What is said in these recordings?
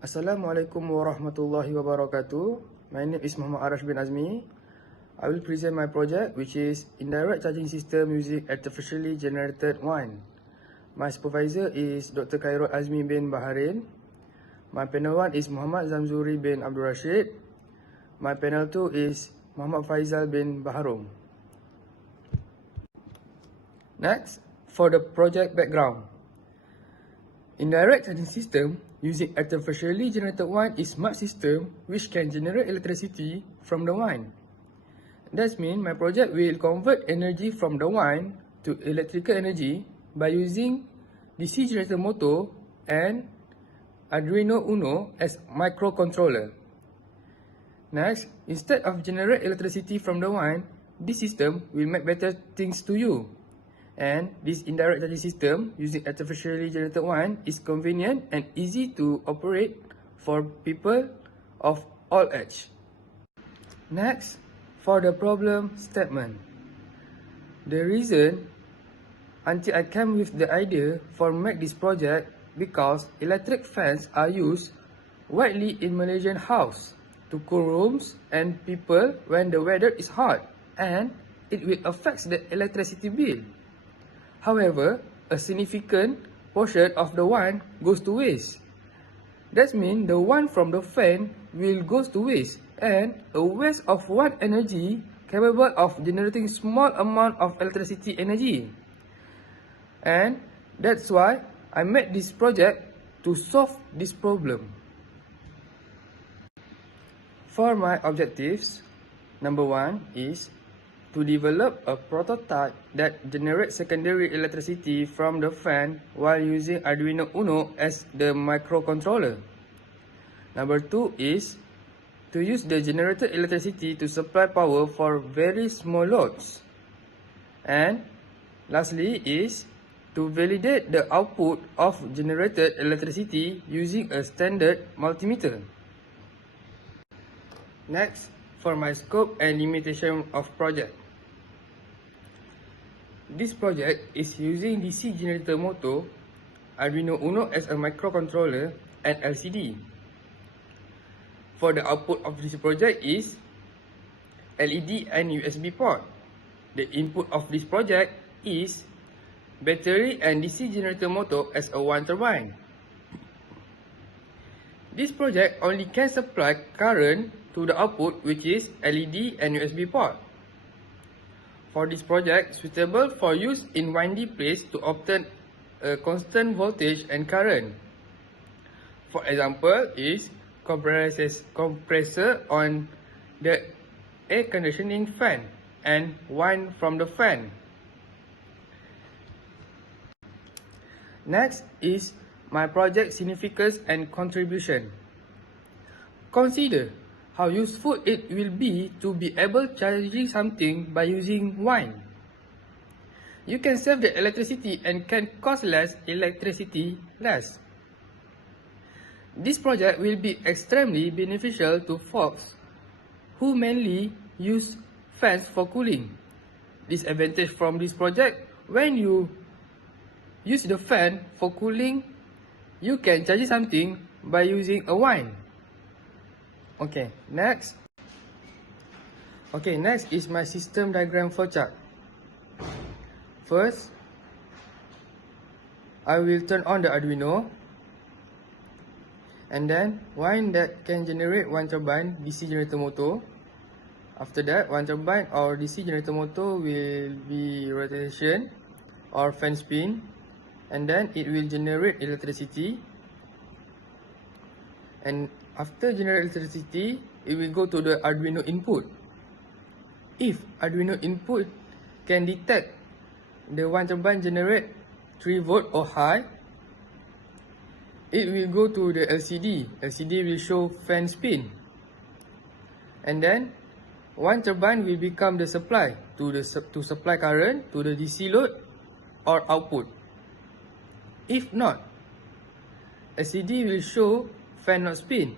Assalamualaikum warahmatullahi wabarakatuh. My name is Muhammad Arash bin Azmi. I will present my project, which is Indirect Charging System using Artificially Generated Wine. My supervisor is Dr. Khairul Azmi bin Baharin. My panel 1 is Muhammad Zamzuri bin Abdul Rashid. My panel 2 is Muhammad Faizal bin Baharum. Next, for the project background. Indirect charging system using artificially generated wine is smart system which can generate electricity from the wine. That means my project will convert energy from the wine to electrical energy by using DC generator motor and Arduino Uno as microcontroller. Next, instead of generate electricity from the wine, this system will make better things to you. And this indirect charging system using artificially generated wine is convenient and easy to operate for people of all age. Next, for the problem statement. The reason until I came with the idea for make this project because electric fans are used widely in Malaysian house to cool rooms and people when the weather is hot and it will affect the electricity bill. However, a significant portion of the wine goes to waste. That means the wine from the fan will go to waste and a waste of one energy capable of generating small amount of electricity energy. And that's why I made this project to solve this problem. For my objectives, number 1 is to develop a prototype that generates secondary electricity from the fan while using Arduino Uno as the microcontroller. Number 2 is to use the generated electricity to supply power for very small loads. And lastly is to validate the output of generated electricity using a standard multimeter. Next, for my scope and limitation of project. This project is using DC generator motor, Arduino Uno as a microcontroller, and LCD. For the output of this project is LED and USB port. The input of this project is battery and DC generator motor as a wind turbine. This project only can supply current to the output, which is LED and USB port. For this project, suitable for use in windy place to obtain a constant voltage and current. For example, is compressor on the air conditioning fan and wind from the fan. Next is my project significance and contribution. Consider how useful it will be to be able charging something by using wine. You can save the electricity and can cost less electricity less. This project will be extremely beneficial to folks who mainly use fans for cooling. Disadvantage from this project, when you use the fan for cooling, you can charge something by using a wine. Okay, next is my system diagram flowchart. First, I will turn on the Arduino, and then wine that can generate one turbine DC generator motor. After that, one turbine or DC generator motor will be rotation or fan spin, and then it will generate electricity. And after generate electricity, it will go to the Arduino input. If Arduino input can detect the one turbine generate 3 volt or high, it will go to the LCD. LCD will show fan spin. And then one turbine will become the supply to supply current to the DC load or output. If not, LCD will show fan not spin,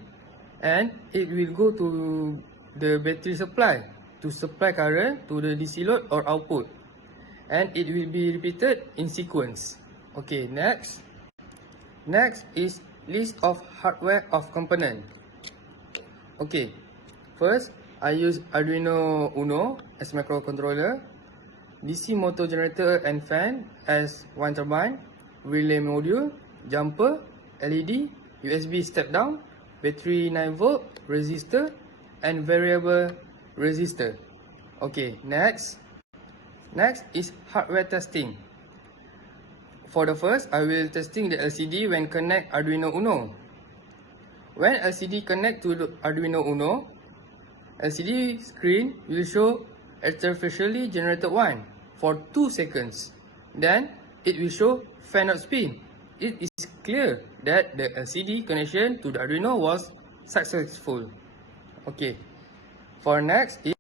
and it will go to the battery supply to supply current to the DC load or output, and it will be repeated in sequence. Okay, next is List of hardware of component. Okay, first I use Arduino Uno as microcontroller, DC motor generator and fan as wind turbine, relay module, jumper, LED, USB step down, battery 9 volt, resistor and variable resistor. Okay, next is hardware testing. For the first, I will testing the LCD when connect Arduino Uno. When LCD connect to the Arduino Uno, LCD screen will show artificially generated 1 for 2 seconds. Then, it will show fan out spin. It is clear that the LCD connection to the Arduino was successful. Okay, for next is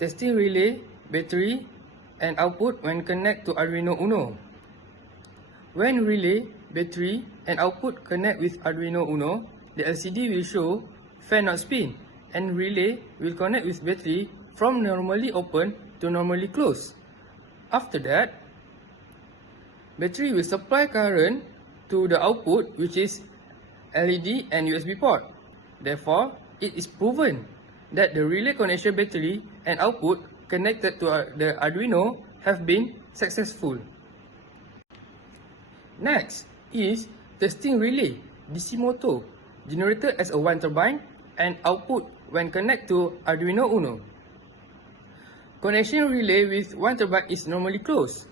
testing relay, battery and output when connect to Arduino Uno. When relay, battery and output connect with Arduino Uno, the LCD will show fan out spin and relay will connect with battery from normally open to normally closed. After that, battery will supply current to the output, which is LED and USB port. Therefore, it is proven that the relay connection battery and output connected to the Arduino have been successful. Next is testing relay, DC motor, generator as a wind turbine and output when connect to Arduino Uno. Connection relay with wind turbine is normally closed.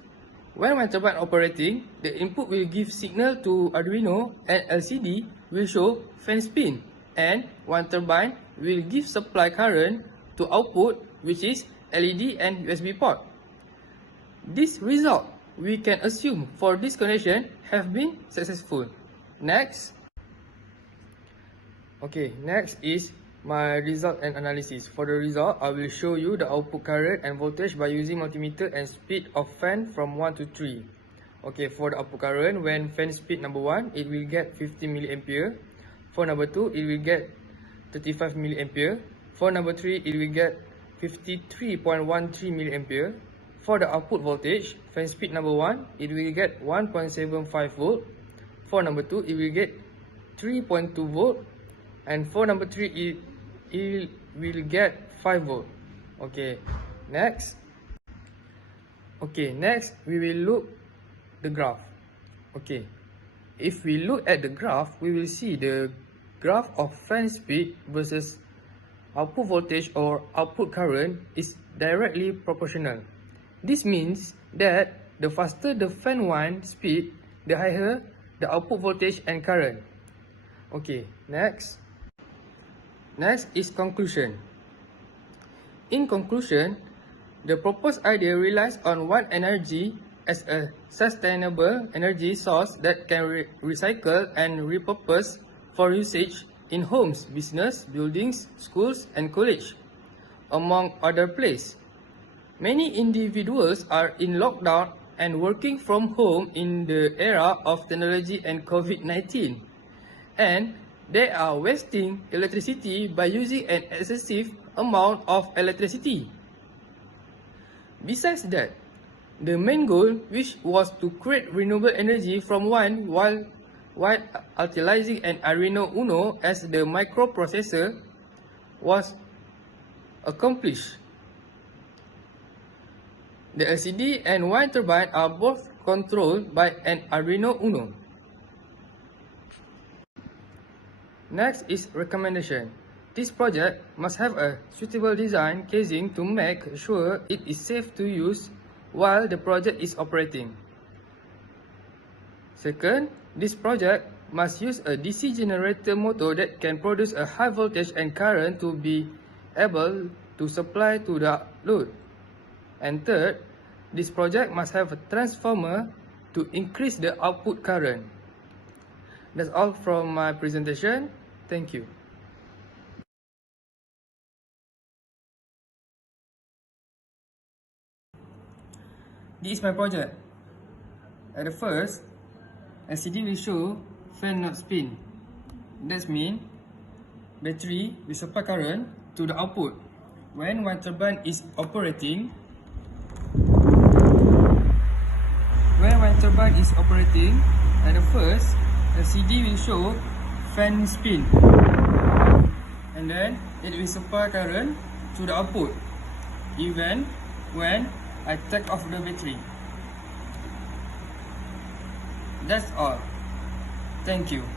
When wind turbine operating, the input will give signal to Arduino and LCD will show fan spin and wind turbine will give supply current to output, which is LED and USB port. This result we can assume for this connection have been successful. Next is my result and analysis. For the result, I will show you the output current and voltage by using multimeter and speed of fan from 1 to 3. Okay, for the output current, when fan speed number 1, it will get 50 mA. For number 2, it will get 35 mA. For number 3, it will get 53.13 mA. For the output voltage, fan speed number 1, it will get 1.75 volt. For number 2, it will get 3.2 volt. And for number 3, it will get 5 volt. Okay, next we will look the graph. Okay, if we look at the graph, we will see the graph of fan speed versus output voltage or output current is directly proportional. This means that the faster the fan wind speed, the higher the output voltage and current. Okay, next is conclusion. In conclusion, the proposed idea relies on wind energy as a sustainable energy source that can recycle and repurpose for usage in homes, business, buildings, schools and college, among other places. Many individuals are in lockdown and working from home in the era of technology and COVID-19, and they are wasting electricity by using an excessive amount of electricity. Besides that, the main goal, which was to create renewable energy from wind while utilizing an Arduino Uno as the microprocessor, was accomplished. The LCD and wind turbine are both controlled by an Arduino Uno. Next is recommendation. This project must have a suitable design casing to make sure it is safe to use while the project is operating. Second, this project must use a DC generator motor that can produce a high voltage and current to be able to supply to the load. And third, this project must have a transformer to increase the output current. That's all from my presentation. Thank you. This is my project. At the first, LCD will show fan not spin. That means battery will supply current to the output. When wind turbine is operating, at the first, LCD will show fan spin, and then it will supply current to the output even when I take off the battery. That's all. Thank you.